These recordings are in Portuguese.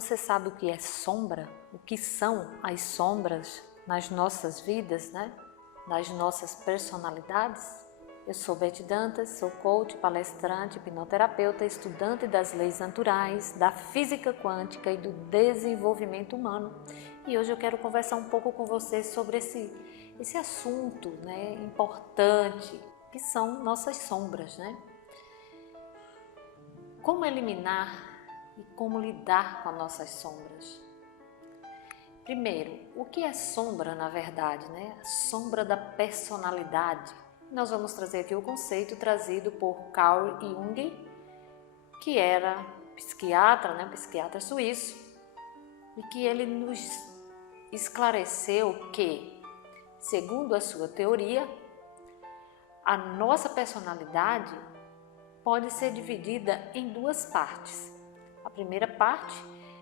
Você sabe o que é sombra? O que são as sombras nas nossas vidas, né? Nas nossas personalidades? Eu sou Beth Dantas, sou coach, palestrante, hipnoterapeuta, estudante das leis naturais, da física quântica e do desenvolvimento humano. E hoje eu quero conversar um pouco com você sobre esse assunto, né, importante, que são nossas sombras, né? Como eliminar e como lidar com as nossas sombras? Primeiro, o que é sombra na verdade, né? A sombra da personalidade. Nós vamos trazer aqui o conceito trazido por Carl Jung, que era psiquiatra, né? Psiquiatra suíço, e que ele nos esclareceu que, segundo a sua teoria, a nossa personalidade pode ser dividida em duas partes. A primeira parte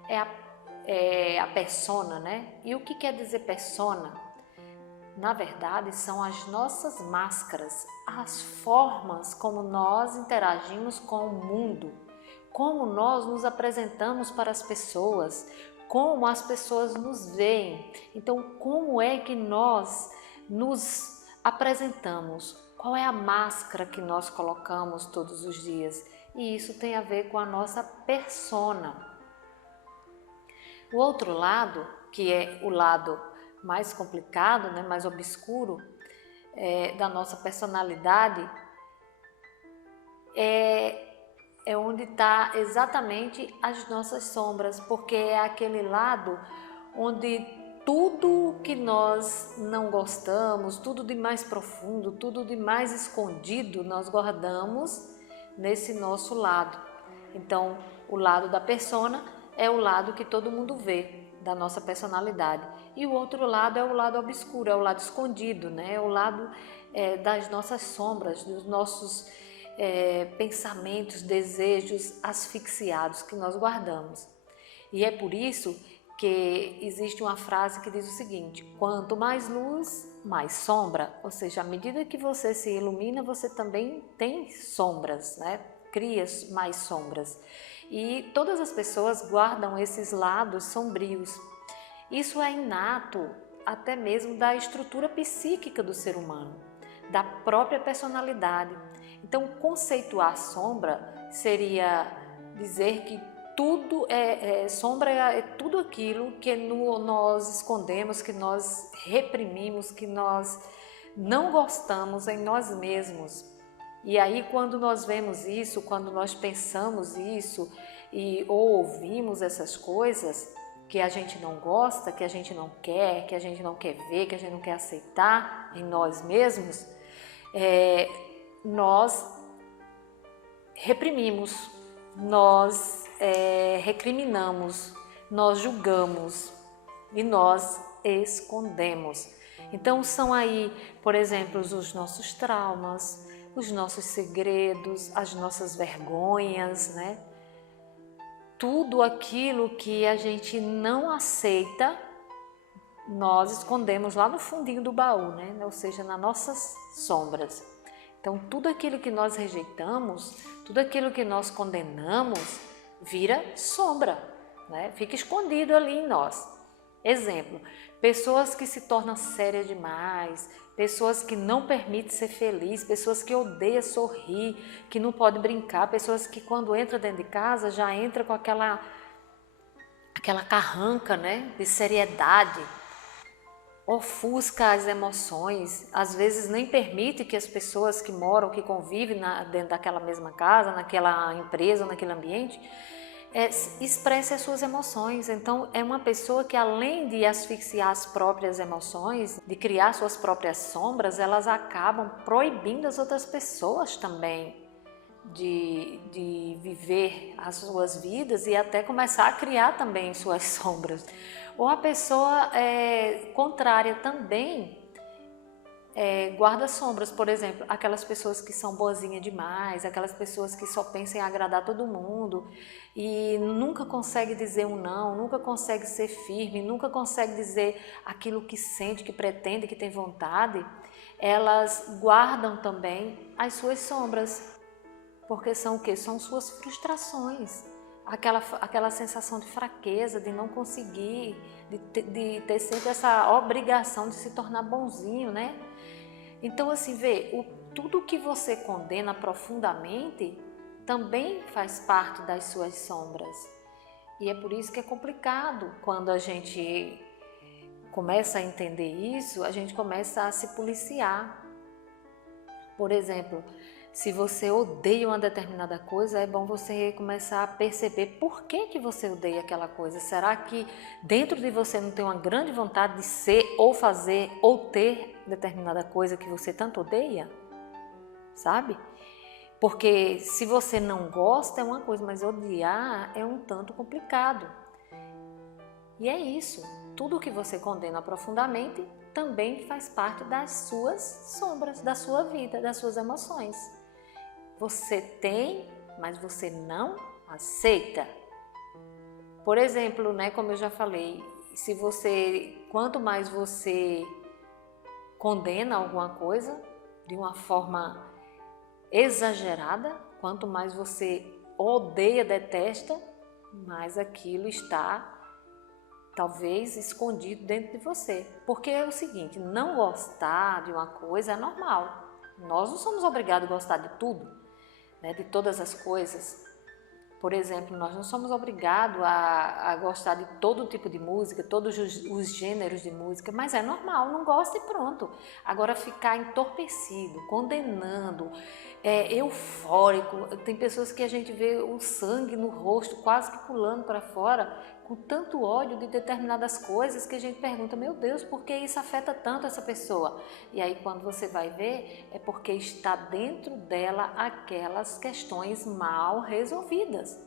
é a persona, né? E o que quer dizer persona? Na verdade, são as nossas máscaras, as formas como nós interagimos com o mundo, como nós nos apresentamos para as pessoas, como as pessoas nos veem. Então, como é que nós nos apresentamos? Qual é a máscara que nós colocamos todos os dias? E isso tem a ver com a nossa persona. O outro lado, que é o lado mais complicado, né, mais obscuro da nossa personalidade, é onde está exatamente as nossas sombras, porque é aquele lado onde tudo que nós não gostamos, tudo de mais profundo, tudo de mais escondido, nós guardamos nesse nosso lado. Então, o lado da persona é o lado que todo mundo vê da nossa personalidade. E o outro lado é o lado obscuro, é o lado escondido, né? É o lado das nossas sombras, dos nossos pensamentos, desejos asfixiados que nós guardamos. E é por isso que existe uma frase que diz o seguinte: quanto mais luz, mais sombra. Ou seja, à medida que você se ilumina, você também tem sombras, né? Cria mais sombras. E todas as pessoas guardam esses lados sombrios. Isso é inato até mesmo da estrutura psíquica do ser humano, da própria personalidade. Então, conceituar sombra seria dizer que tudo sombra é tudo aquilo que nós escondemos, que nós reprimimos, que nós não gostamos em nós mesmos. E aí, quando nós vemos isso, quando nós pensamos isso ou ouvimos essas coisas que a gente não gosta, que a gente não quer, que a gente não quer ver, que a gente não quer aceitar em nós mesmos, nós reprimimos, nós recriminamos, nós julgamos e nós escondemos. Então são aí, por exemplo, os nossos traumas, os nossos segredos, as nossas vergonhas, né? Tudo aquilo que a gente não aceita, nós escondemos lá no fundinho do baú, né? Ou seja, nas nossas sombras. Então, tudo aquilo que nós rejeitamos, tudo aquilo que nós condenamos, vira sombra, né? Fica escondido ali em nós. Exemplo, pessoas que se tornam sérias demais, pessoas que não permitem ser feliz, pessoas que odeiam sorrir, que não podem brincar, pessoas que quando entra dentro de casa já entra com aquela carranca, né, de seriedade, ofusca as emoções, às vezes nem permite que as pessoas que moram, que convivem dentro daquela mesma casa, naquela empresa, naquele ambiente, expresse as suas emoções. Então é uma pessoa que, além de asfixiar as próprias emoções, de criar suas próprias sombras, elas acabam proibindo as outras pessoas também de viver as suas vidas e até começar a criar também suas sombras. Ou a pessoa contrária também guarda sombras, por exemplo, aquelas pessoas que são boazinhas demais, aquelas pessoas que só pensam em agradar todo mundo e nunca consegue dizer um não, nunca consegue ser firme, nunca consegue dizer aquilo que sente, que pretende, que tem vontade. Elas guardam também as suas sombras, porque são o quê? São suas frustrações, aquela sensação de fraqueza, de não conseguir, de ter sempre essa obrigação de se tornar bonzinho, né? Então, assim, tudo que você condena profundamente também faz parte das suas sombras. E é por isso que é complicado. Quando a gente começa a entender isso, a gente começa a se policiar. Por exemplo, se você odeia uma determinada coisa, é bom você começar a perceber por que você odeia aquela coisa. Será que dentro de você não tem uma grande vontade de ser ou fazer ou ter determinada coisa que você tanto odeia? Sabe? Porque se você não gosta é uma coisa, mas odiar é um tanto complicado. E é isso. Tudo que você condena profundamente também faz parte das suas sombras, da sua vida, das suas emoções. Você tem, mas você não aceita. Por exemplo, né, como eu já falei, quanto mais você condena alguma coisa de uma forma exagerada, quanto mais você odeia, detesta, mais aquilo está talvez escondido dentro de você. Porque é o seguinte, não gostar de uma coisa é normal. Nós não somos obrigados a gostar de tudo, né, de todas as coisas. Por exemplo, nós não somos obrigados a gostar de todo tipo de música, todos os gêneros de música, mas é normal, não gosta e pronto. Agora ficar entorpecido, condenando, eufórico, tem pessoas que a gente vê o sangue no rosto quase que pulando para fora, com tanto ódio de determinadas coisas que a gente pergunta, meu Deus, por que isso afeta tanto essa pessoa? E aí quando você vai ver, é porque está dentro dela aquelas questões mal resolvidas.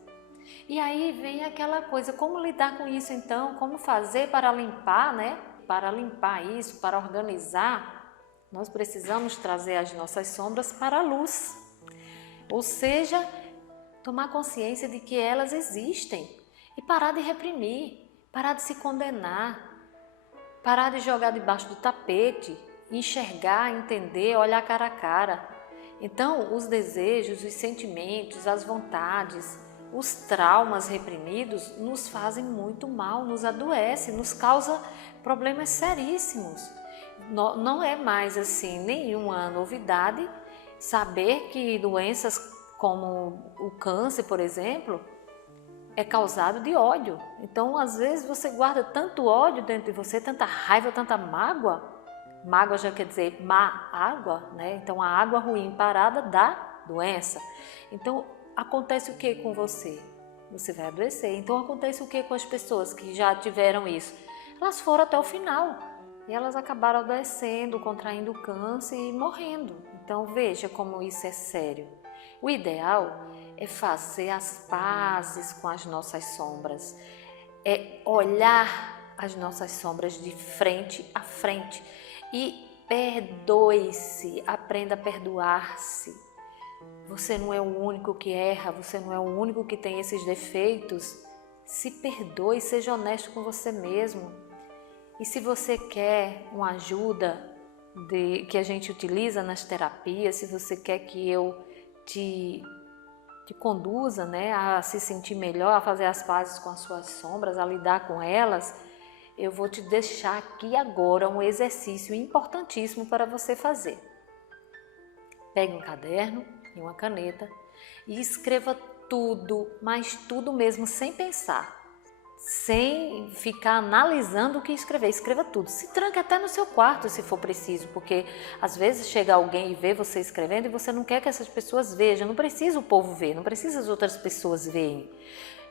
E aí vem aquela coisa, como lidar com isso então? Como fazer para limpar, né? Para limpar isso, para organizar, nós precisamos trazer as nossas sombras para a luz. Ou seja, tomar consciência de que elas existem. E parar de reprimir, parar de se condenar, parar de jogar debaixo do tapete, enxergar, entender, olhar cara a cara. Então, os desejos, os sentimentos, as vontades, os traumas reprimidos nos fazem muito mal, nos adoecem, nos causa problemas seríssimos. Não é mais assim nenhuma novidade saber que doenças como o câncer, por exemplo, é causado de ódio. Então, às vezes, você guarda tanto ódio dentro de você, tanta raiva, tanta mágoa. Mágoa já quer dizer má água, né? Então, a água ruim parada dá doença. Então, acontece o que com você? Você vai adoecer. Então, acontece o que com as pessoas que já tiveram isso? Elas foram até o final e elas acabaram adoecendo, contraindo câncer e morrendo. Então, veja como isso é sério. O ideal é fazer as pazes com as nossas sombras, é olhar as nossas sombras de frente a frente e perdoe-se, aprenda a perdoar-se. Você não é o único que erra, você não é o único que tem esses defeitos. Se perdoe, seja honesto com você mesmo. E se você quer uma ajuda que a gente utiliza nas terapias, se você quer que eu te conduza, né, a se sentir melhor, a fazer as pazes com as suas sombras, a lidar com elas, eu vou te deixar aqui agora um exercício importantíssimo para você fazer. Pegue um caderno e uma caneta e escreva tudo, mas tudo mesmo, sem pensar, sem ficar analisando o que escrever. Escreva tudo, se tranque até no seu quarto se for preciso, porque às vezes chega alguém e vê você escrevendo e você não quer que essas pessoas vejam. Não precisa o povo ver, não precisa as outras pessoas verem,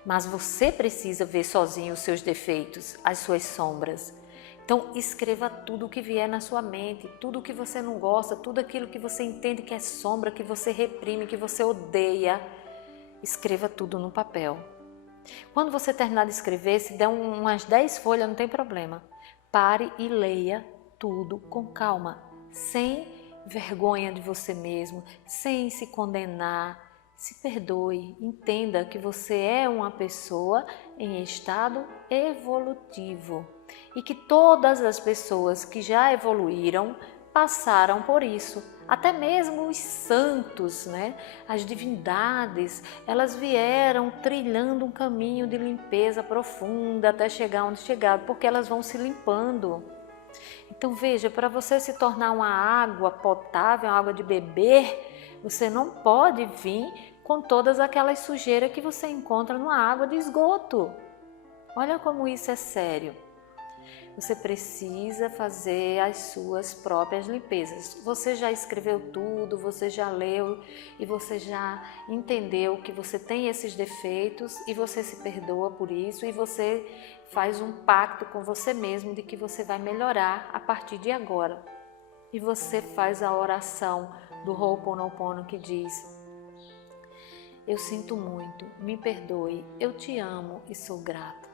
mas você precisa ver sozinho os seus defeitos, as suas sombras. Então escreva tudo o que vier na sua mente, tudo o que você não gosta, tudo aquilo que você entende que é sombra, que você reprime, que você odeia. Escreva tudo no papel. Quando você terminar de escrever, se der umas 10 folhas, não tem problema. Pare e leia tudo com calma, sem vergonha de você mesmo, sem se condenar. Se perdoe, entenda que você é uma pessoa em estado evolutivo e que todas as pessoas que já evoluíram passaram por isso. Até mesmo os santos, né? As divindades, elas vieram trilhando um caminho de limpeza profunda até chegar onde chegaram, porque elas vão se limpando. Então veja, para você se tornar uma água potável, uma água de beber, você não pode vir com todas aquelas sujeiras que você encontra numa água de esgoto. Olha como isso é sério. Você precisa fazer as suas próprias limpezas. Você já escreveu tudo, você já leu e você já entendeu que você tem esses defeitos e você se perdoa por isso e você faz um pacto com você mesmo de que você vai melhorar a partir de agora. E você faz a oração do Ho'oponopono que diz: eu sinto muito, me perdoe, eu te amo e sou grata.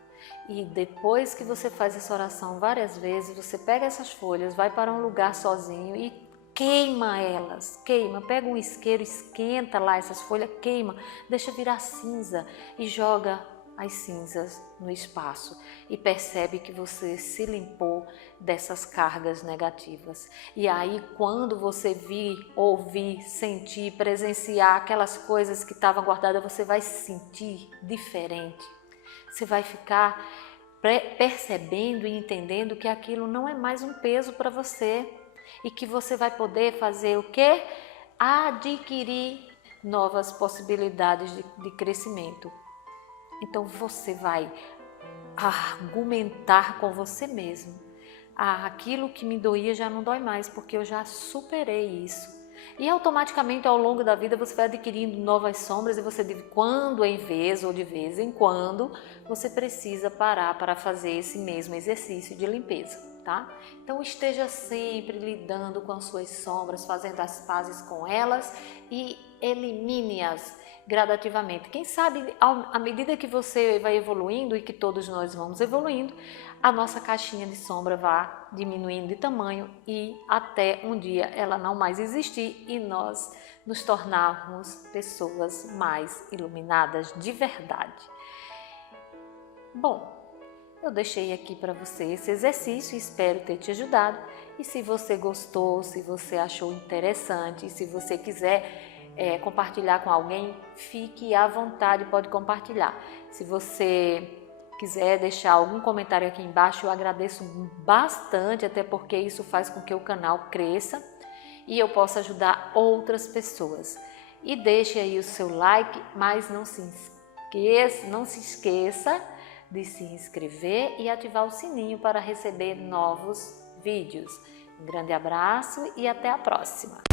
E depois que você faz essa oração várias vezes, você pega essas folhas, vai para um lugar sozinho e queima elas, queima, pega um isqueiro, esquenta lá essas folhas, queima, deixa virar cinza e joga as cinzas no espaço e percebe que você se limpou dessas cargas negativas. E aí quando você vir, ouvir, sentir, presenciar aquelas coisas que estavam guardadas, você vai se sentir diferente. Você vai ficar percebendo e entendendo que aquilo não é mais um peso para você e que você vai poder fazer o quê? Adquirir novas possibilidades de crescimento. Então você vai argumentar com você mesmo. Aquilo que me doía já não dói mais, porque eu já superei isso. E automaticamente ao longo da vida você vai adquirindo novas sombras e você de quando em vez ou de vez em quando você precisa parar para fazer esse mesmo exercício de limpeza, tá? Então esteja sempre lidando com as suas sombras, fazendo as pazes com elas e elimine-as gradativamente. Quem sabe, à medida que você vai evoluindo e que todos nós vamos evoluindo, a nossa caixinha de sombra vai diminuindo de tamanho e até um dia ela não mais existir e nós nos tornarmos pessoas mais iluminadas de verdade. Bom, eu deixei aqui para você esse exercício e espero ter te ajudado. E se você gostou, se você achou interessante, se você quiser compartilhar com alguém, fique à vontade, pode compartilhar. Se você quiser deixar algum comentário aqui embaixo, eu agradeço bastante, até porque isso faz com que o canal cresça e eu possa ajudar outras pessoas. E deixe aí o seu like, mas não se esqueça de se inscrever e ativar o sininho para receber novos vídeos. Um grande abraço e até a próxima!